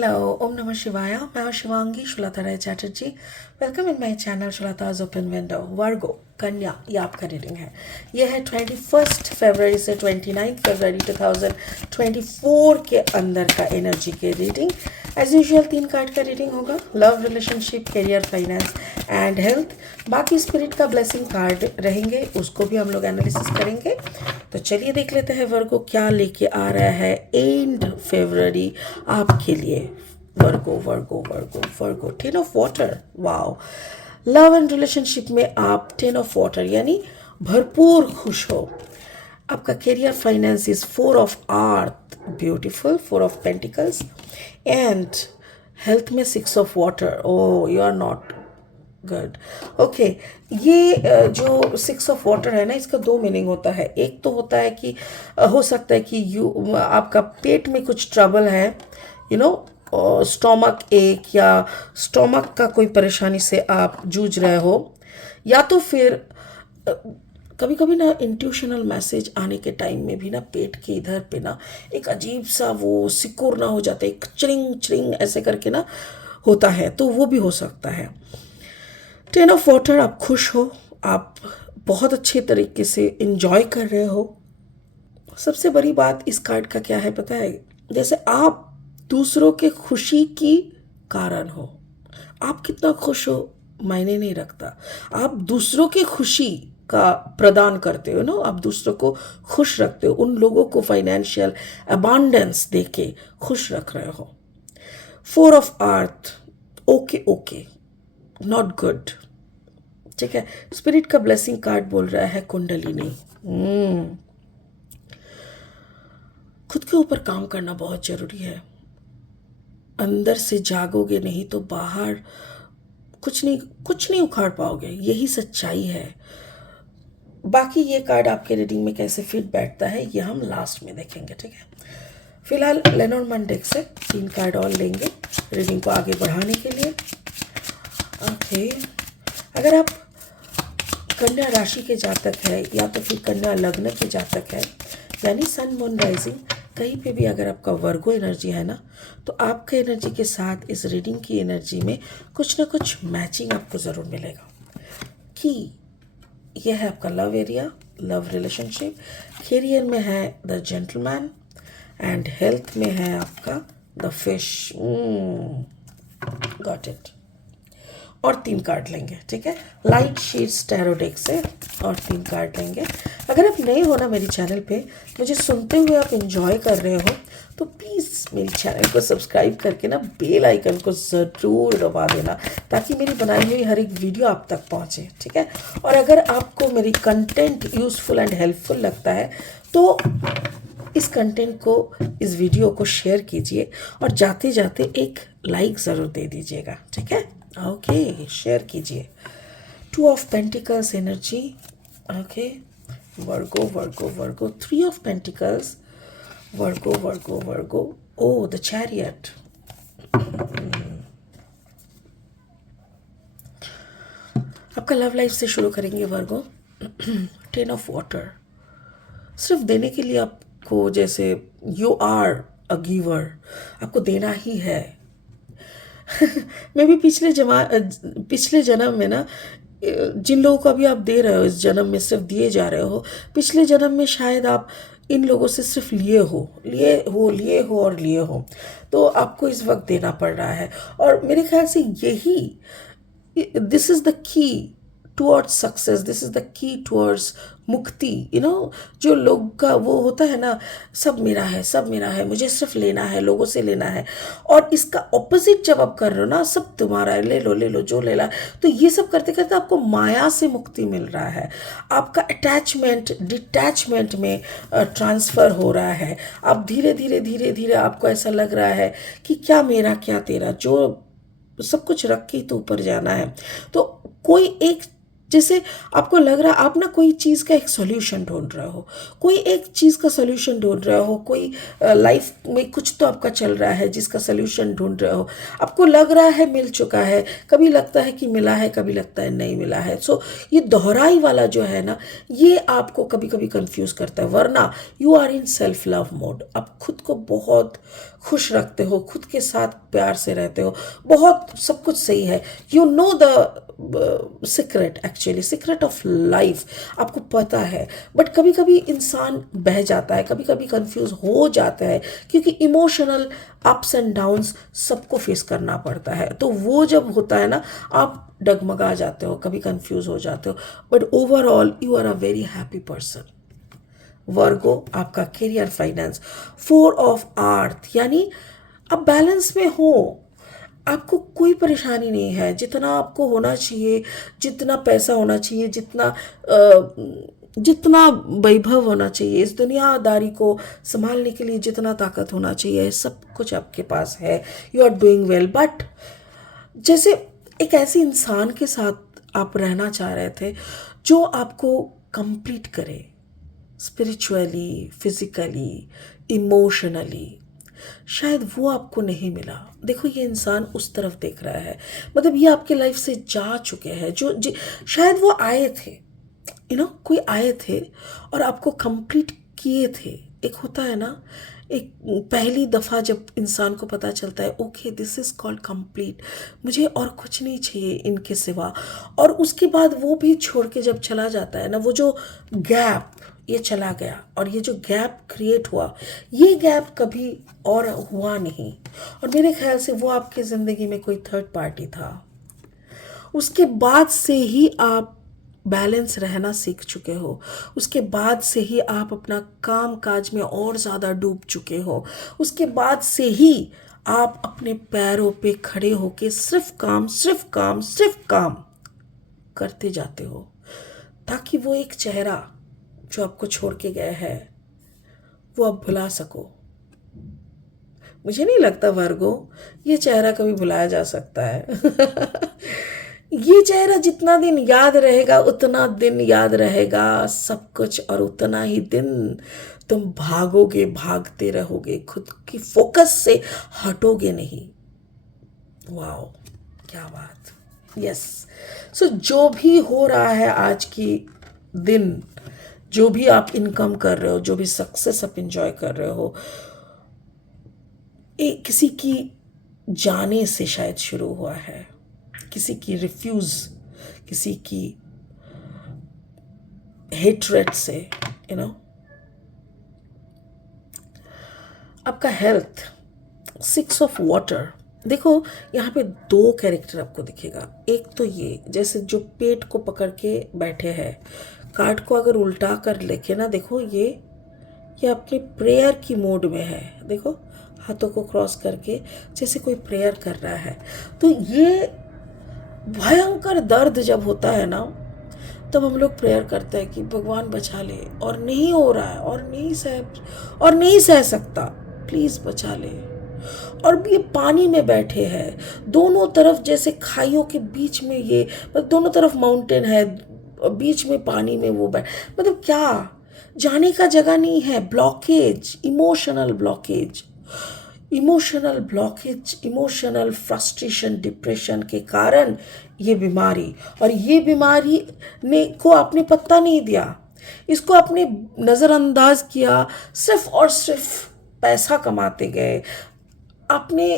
Hello, Om Namah Shivaya. मैं हूँ Shivangi Shulata Rai Chatterjee. Welcome in my channel Shulata's open window. Virgo कन्या, ये आपका रीडिंग है. ये है 21 फरवरी से 29 फरवरी 2024 के अंदर का एनर्जी के रीडिंग. एज यूजुअल 3 कार्ड का रीडिंग होगा. Love, relationship, career, finance and health. बाकी स्पिरिट का ब्लेसिंग कार्ड रहेंगे, उसको भी हम लोग एनालिसिस करेंगे. तो चलिए देख लेते हैं वर्गो क्या लेके आ रहा है एंड फरवरी आपके लिए. वर्गो Virgo Virgo Virgo 10 of water. Wow. Love and relationship में आप 10 ऑफ वाटर यानी भरपूर खुश हो. आपका career, finance is 4 of earth, beautiful, 4 of pentacles. And health में 6 of water. Oh, you are not good. Okay, ये जो 6 ऑफ वाटर है ना, इसका 2 मीनिंग होता है. एक तो होता है कि हो सकता है कि आपका पेट में कुछ ट्रबल है, यू नो, स्टोमक एक या स्टोमक का कोई परेशानी से आप जूझ रहे हो. या तो फिर कभी कभी ना इंट्यूशनल मैसेज आने के टाइम में भी ना पेट के इधर पे ना एक अजीब सा वो सिकुड़ना हो जाता है, एक चिरिंग चिरिंग ऐसे करके ना होता है, तो वो भी हो सकता है. 10 ऑफ वाटर, आप खुश हो, आप बहुत अच्छे तरीके से इंजॉय कर रहे हो. सबसे बड़ी बात इस कार्ड का क्या है पता है? जैसे आप दूसरों के खुशी की कारण हो. आप कितना खुश हो मायने नहीं रखता. आप दूसरों की खुशी का प्रदान करते हो ना, आप दूसरों को खुश रखते हो. उन लोगों को फाइनेंशियल अबांडेंस दे के खुश रख रहे हो. 4 of earth, okay okay, not good. ठीक है. स्पिरिट का ब्लेसिंग कार्ड बोल रहा है कुंडलिनी. खुद के ऊपर काम करना बहुत जरूरी है. अंदर से जागोगे नहीं तो बाहर कुछ नहीं उखाड़ पाओगे. यही सच्चाई है. बाकी ये कार्ड आपके रीडिंग में कैसे फिट बैठता है ये हम लास्ट में देखेंगे. ठीक है. फिलहाल लेनॉर्मन डेक से 3 कार्ड और लेंगे रीडिंग को आगे बढ़ाने के लिए. ओके, अगर आप कन्या राशि के जातक है या तो फिर कन्या लग्न के जातक है, यानी सन मून राइजिंग, कहीं पे भी अगर आपका वर्गो एनर्जी है ना, तो आपके एनर्जी के साथ इस रीडिंग की एनर्जी में कुछ ना कुछ मैचिंग आपको ज़रूर मिलेगा. कि यह है आपका love area, love relationship. Career में है द जेंटलमैन एंड हेल्थ में है आपका द फिश. Got it. और 3 कार्ड लेंगे. ठीक है. लाइट शीट्स टैरो डेक से और 3 कार्ड लेंगे. अगर आप नए हो ना मेरे चैनल पे, मुझे सुनते हुए आप एंजॉय कर रहे हो, तो प्लीज़ मेरे चैनल को सब्सक्राइब करके ना बेल आइकन को ज़रूर दबा देना, ताकि मेरी बनाई हुई हर एक वीडियो आप तक पहुँचे. ठीक है. और अगर आपको मेरी कंटेंट यूज़फुल एंड हेल्पफुल लगता है तो इस कंटेंट को, इस वीडियो को शेयर कीजिए और जाते जाते एक लाइक ज़रूर दे दीजिएगा. ठीक है. ओके, शेयर कीजिए. 2 of pentacles energy. Okay, Virgo Virgo Virgo. 3 of pentacles, Virgo Virgo Virgo. Oh, the chariot. आपका लव लाइफ से शुरू करेंगे वर्गो. 10 ऑफ वाटर. सिर्फ देने के लिए आपको, जैसे यू आर अ गिवर, आपको देना ही है. मैं भी पिछले जन्म में ना, जिन लोगों को अभी आप दे रहे हो इस जन्म में सिर्फ दिए जा रहे हो, पिछले जन्म में शायद आप इन लोगों से सिर्फ लिए हो, तो आपको इस वक्त देना पड़ रहा है. और मेरे ख्याल से यही, this is the key towards success, this is the key towards मुक्ति. जो लोग का वो होता है ना, सब मेरा है, सब मेरा है, मुझे सिर्फ लेना है, लोगों से लेना है. और इसका ऑपोजिट जब आप कर रहे हो ना, सब तुम्हारा है, ले लो जो लेना है, तो ये सब करते करते आपको माया से मुक्ति मिल रहा है. आपका अटैचमेंट डिटैचमेंट में ट्रांसफ़र हो रहा है. आप धीरे धीरे धीरे धीरे आपको ऐसा लग रहा है कि क्या मेरा क्या तेरा, जो सब कुछ रख के ही तो ऊपर जाना है. तो कोई एक जैसे आपको लग रहा है आप ना कोई चीज़ का एक सॉल्यूशन ढूंढ रहे हो, कोई एक चीज़ का सॉल्यूशन ढूंढ रहे हो, कोई लाइफ में कुछ तो आपका चल रहा है जिसका सॉल्यूशन ढूंढ रहे हो। आपको लग रहा है मिल चुका है, कभी लगता है कि मिला है, कभी लगता है नहीं मिला है। सो ये दोहराई वाला जो है ना, ये आपको कभी कभी कंफ्यूज करता है। वरना you are in self love mode, आप खुद को बहुत खुश रखते हो, खुद के साथ प्यार से रहते हो, बहुत सब कुछ सही है। You know the secret, actually secret of life आपको पता है। बट कभी कभी इंसान बह जाता है, कभी कभी कंफ्यूज हो जाता है, क्योंकि इमोशनल अप्स एंड डाउन्स सबको फेस करना पड़ता है। तो वो जब होता है ना, आप डगमगा जाते हो, कभी कंफ्यूज हो जाते हो, but overall you are a very happy person. Virgo, आपका करियर, फाइनेंस, 4 ऑफ अर्थ, यानी आप बैलेंस में हो, आपको कोई परेशानी नहीं है। जितना आपको होना चाहिए, जितना पैसा होना चाहिए, जितना वैभव होना चाहिए, इस दुनियादारी को संभालने के लिए जितना ताकत होना चाहिए, सब कुछ आपके पास है। You are doing well. But जैसे एक ऐसे इंसान के साथ आप रहना चाह रहे थे जो आपको कंप्लीट करे, स्पिरिचुअली, फिजिकली, इमोशनली, शायद वो आपको नहीं मिला। देखो, ये इंसान उस तरफ देख रहा है, मतलब ये आपके लाइफ से जा चुके हैं। शायद वो आए थे, कोई आए थे और आपको कंप्लीट किए थे। एक होता है ना, एक पहली दफ़ा जब इंसान को पता चलता है, okay this is called complete, मुझे और कुछ नहीं चाहिए इनके सिवा। और उसके बाद वो भी छोड़ के जब चला जाता है ना, वो जो गैप, ये चला गया, और ये जो गैप क्रिएट हुआ, ये गैप कभी और हुआ नहीं। और मेरे ख्याल से वो आपके ज़िंदगी में कोई थर्ड पार्टी था। उसके बाद से ही आप बैलेंस रहना सीख चुके हो, उसके बाद से ही आप अपना काम काज में और ज़्यादा डूब चुके हो, उसके बाद से ही आप अपने पैरों पे खड़े होके सिर्फ काम, सिर्फ काम, सिर्फ काम करते जाते हो, ताकि वो एक चेहरा जो आपको छोड़ के गया है वो आप भुला सको। मुझे नहीं लगता वर्गो ये चेहरा कभी भुलाया जा सकता है। ये चेहरा जितना दिन याद रहेगा, उतना दिन याद रहेगा सब कुछ, और उतना ही दिन तुम भागोगे, भागते रहोगे, खुद की फोकस से हटोगे नहीं। वाओ, क्या बात। यस। सो जो भी हो रहा है आज की दिन, जो भी आप इनकम कर रहे हो, जो भी सक्सेस आप इंजॉय कर रहे हो, किसी की जाने से शायद शुरू हुआ है, किसी की रिफ्यूज, किसी की हेट्रेट से, आपका हेल्थ, 6 ऑफ वाटर। देखो, यहाँ पे 2 कैरेक्टर आपको दिखेगा। एक तो ये जैसे जो पेट को पकड़ के बैठे हैं, कार्ड को अगर उल्टा कर लेके ना, देखो ये अपनी प्रेयर की मोड में है। देखो, हाथों को क्रॉस करके जैसे कोई प्रेयर कर रहा है। तो ये भयंकर दर्द जब होता है ना, तब हम लोग प्रेयर करते हैं कि भगवान बचा ले, और नहीं हो रहा है, और नहीं सह सकता, प्लीज़ बचा ले। और ये पानी में बैठे हैं, दोनों तरफ जैसे खाइयों के बीच में, ये दोनों तरफ माउंटेन है, बीच में पानी में वो मतलब क्या, जाने का जगह नहीं है। Blockage, emotional blockage, emotional frustration, depression के कारण ये बीमारी, और ये बीमारी को आपने पत्ता नहीं दिया, इसको आपने नज़रअंदाज किया, सिर्फ और सिर्फ पैसा कमाते गए, आपने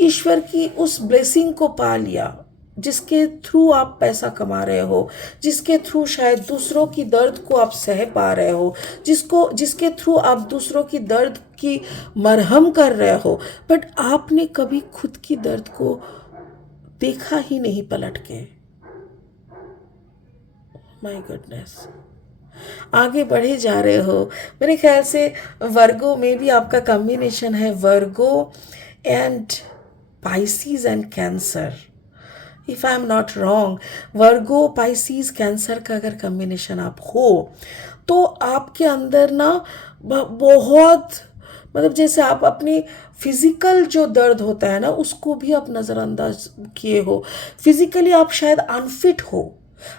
ईश्वर की उस ब्लेसिंग को पा लिया जिसके थ्रू आप पैसा कमा रहे हो, जिसके थ्रू शायद दूसरों की दर्द को आप सह पा रहे हो, जिसके थ्रू आप दूसरों की दर्द की मरहम कर रहे हो। बट आपने कभी खुद की दर्द को देखा ही नहीं पलट के। माय गुडनेस, आगे बढ़े जा रहे हो। मेरे ख्याल से वर्गो में भी आपका कॉम्बिनेशन है, वर्गो and Pisces and cancer, if I am not wrong. Virgo, Pisces, cancer का अगर कॉम्बिनेशन आप हो, तो आपके अंदर ना बहुत, मतलब जैसे आप अपनी फिजिकल जो दर्द होता है ना, उसको भी आप नज़रअंदाज किए हो। फिजिकली आप शायद अनफिट हो,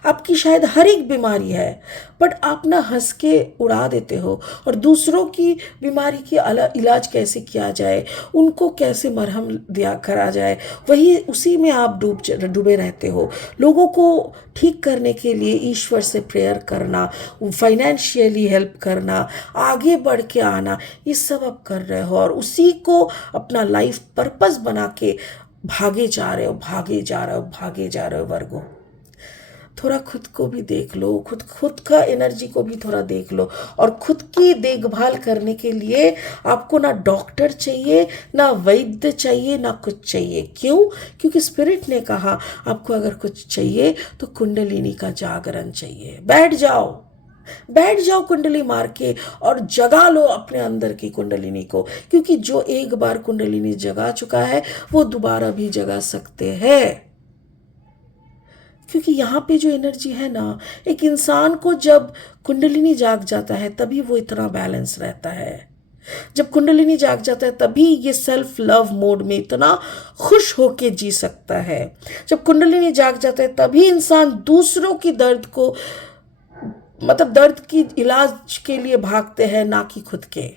आपकी शायद हर एक बीमारी है, बट आप ना हंस के उड़ा देते हो और दूसरों की बीमारी की इलाज कैसे किया जाए, उनको कैसे मरहम दिया करा जाए, वही उसी में आप डूबे रहते हो। लोगों को ठीक करने के लिए ईश्वर से प्रेयर करना, फाइनेंशियली हेल्प करना, आगे बढ़ के आना, ये सब आप कर रहे हो और उसी को अपना लाइफ पर्पस बना के भागे जा रहे हो, भागे जा रहे हो, भागे जा रहे हो वर्गो। थोड़ा खुद को भी देख लो, खुद का एनर्जी को भी थोड़ा देख लो। और खुद की देखभाल करने के लिए आपको ना डॉक्टर चाहिए, ना वैद्य चाहिए, ना कुछ चाहिए। क्यों? क्योंकि स्पिरिट ने कहा आपको अगर कुछ चाहिए तो कुंडलिनी का जागरण चाहिए। बैठ जाओ कुंडली मार के और जगा लो अपने अंदर की कुंडलिनी को, क्योंकि जो एक बार कुंडलिनी जगा चुका है वो दोबारा भी जगा सकते हैं। क्योंकि यहाँ पे जो एनर्जी है ना, एक इंसान को जब कुंडलिनी जाग जाता है तभी वो इतना बैलेंस रहता है। जब कुंडलिनी जाग जाता है तभी ये सेल्फ लव मोड में इतना खुश होके जी सकता है। जब कुंडलिनी जाग जाता है तभी इंसान दूसरों की दर्द को, मतलब दर्द की इलाज के लिए भागते हैं, ना कि खुद के।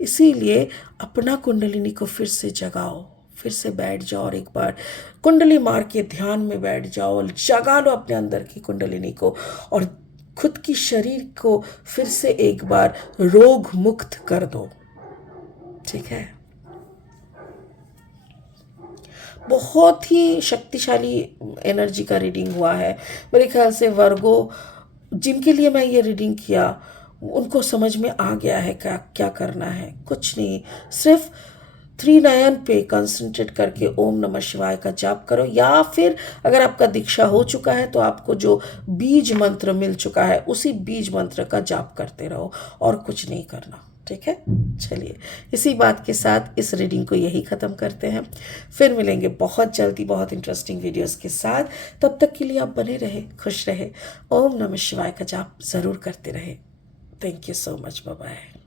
इसीलिए अपना कुंडलिनी को फिर से जगाओ, फिर से बैठ जाओ और एक बार कुंडली मार के ध्यान में बैठ जाओ और जगा लो अपने अंदर की कुंडलिनी को और खुद की शरीर को फिर से एक बार रोग मुक्त कर दो। ठीक है? बहुत ही शक्तिशाली एनर्जी का रीडिंग हुआ है मेरे ख्याल से। वर्गो जिनके लिए मैं ये रीडिंग किया उनको समझ में आ गया है क्या क्या करना है। कुछ नहीं, सिर्फ 3 नयन पे कंसंट्रेट करके ओम नमः शिवाय का जाप करो, या फिर अगर आपका दीक्षा हो चुका है तो आपको जो बीज मंत्र मिल चुका है उसी बीज मंत्र का जाप करते रहो और कुछ नहीं करना। ठीक है? चलिए, इसी बात के साथ इस रीडिंग को यही ख़त्म करते हैं। फिर मिलेंगे बहुत जल्दी बहुत इंटरेस्टिंग वीडियोस के साथ। तब तक के लिए आप बने रहे, खुश रहे, ओम नमः शिवाय का जाप ज़रूर करते रहे। Thank you so much. Bye bye.